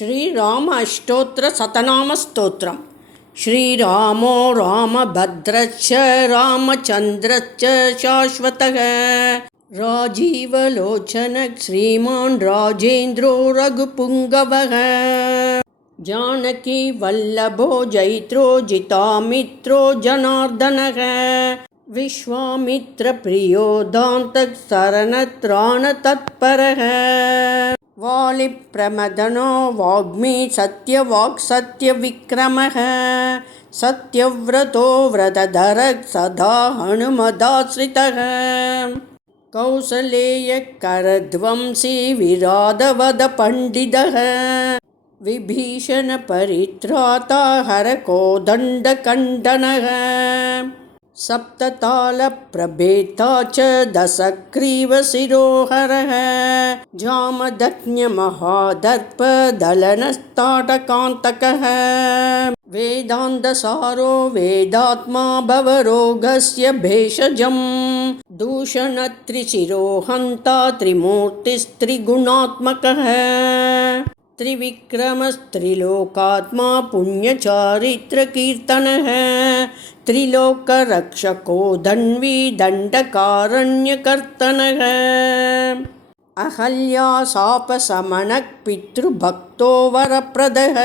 श्रीराम अष्टोत्र सतनामस्तोत्रम् श्रीरामो रामभद्रश्च रामचन्द्रश्च शाश्वतः। राजीवलोचन श्रीमान् राजेन्द्रो रघुपुङ्गवः। जानकीवल्लभो जैत्रो जितामित्रो जनार्दनः। विश्वामित्रप्रियो दान्तत्राणतत्परः वालिप्रमदनो वाग्मी सत्यवाक्सत्यविक्रमः सत्यव्रतो व्रतधरः सदा हनुमदाश्रितः। कौसलेयकरध्वंसी विराधवदपण्डितः विभीषणपरित्राता हरकोदण्डकण्डनः। सप्ततालप्रभेता च दशग्रीवशिरोहरः जामदग्न्यमहादर्पदलनस्ताटकान्तकः वेदान्तसारो वेदात्मा भवरोगस्य भेषजम् दूषणत्रिशिरोहन्ता त्रिमूर्तिस्त्रिगुणात्मकः त्रिविक्रमस्त्रिलोकात्मा पुण्यचारित्रकीर्तनः। त्रिलोकरक्षको धन्वी दण्डकारण्यकर्तनः अहल्याशापशमनः पितृभक्तो वरप्रदः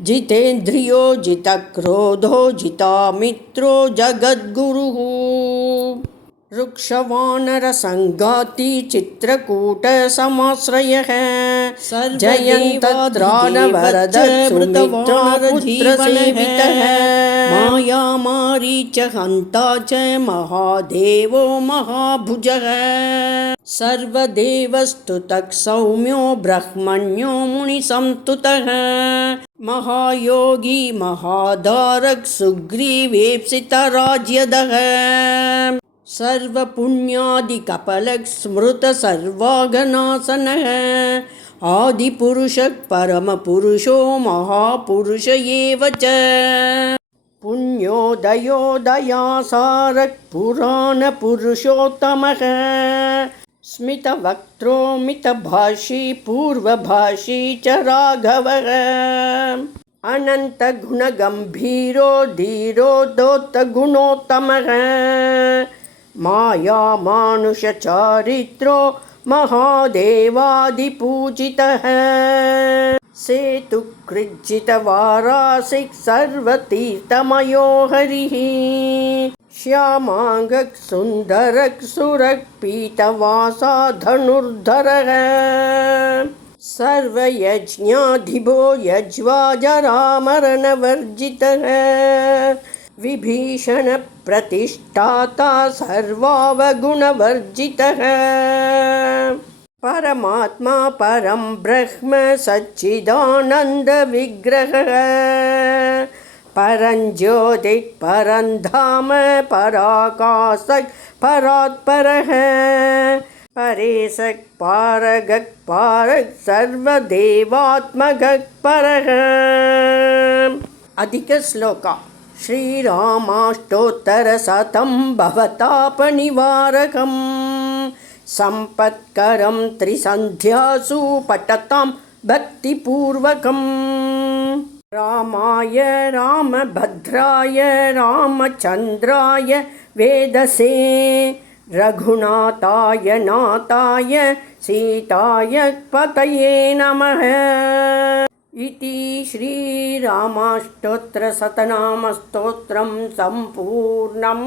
जितेन्द्रियो जितक्रोधो जितामित्रो जगद्गुरुः। वृक्षवानरसङ्गाति चित्रकूटसमाश्रयः सर्जयिता मायामारी च हन्ता च महादेवो महाभुजः। सर्वदेवस्तुतक् सौम्यो ब्रह्मण्यो मुनिसंतुतः महायोगी महादारक् सुग्रीवेप्सितराज्यदः। सर्वपुण्यादिकपलक् सर्व स्मृत सर्वाघनासनः आदिपुरुषः परमपुरुषो महापुरुष एव च। पुण्योदयोदयासारः पुराणपुरुषोत्तमः। स्मितवक्त्रो मितभाषी पूर्वभाषी च राघवः। अनन्तगुणगम्भीरो धीरो दोत्तगुणोत्तमः मायामानुषचारित्रो महादेवादिपूजितः। सेतुकृज्जितवारासिक् सर्वतीर्थमयो हरिः श्यामाङ्गः सुन्दरः सुरः पीतवासा धनुर्धरः सर्वयज्ञाधिभो यज्वाजरामरणवर्जितः। विभीषणप्रतिष्ठाता सर्वावगुणवर्जितः। परमात्मा परं ब्रह्म सच्चिदानन्दविग्रहः। परं ज्योतिः परं धाम पराकाशः परात्परः। परेशः पारगः पारः सर्वदेवात्मकः परः। अधिकश्लोका श्रीरामाष्टोत्तरशतं भवतापनिवारकं सम्पत्करं त्रिसन्ध्यासु पठतां भक्तिपूर्वकम्। रामाय रामभद्राय रामचन्द्राय वेदसे रघुनाथाय नाथाय सीताय पतये नमः इति श्रीरामाष्टोत्तरशतनामस्तोत्रं सम्पूर्णम्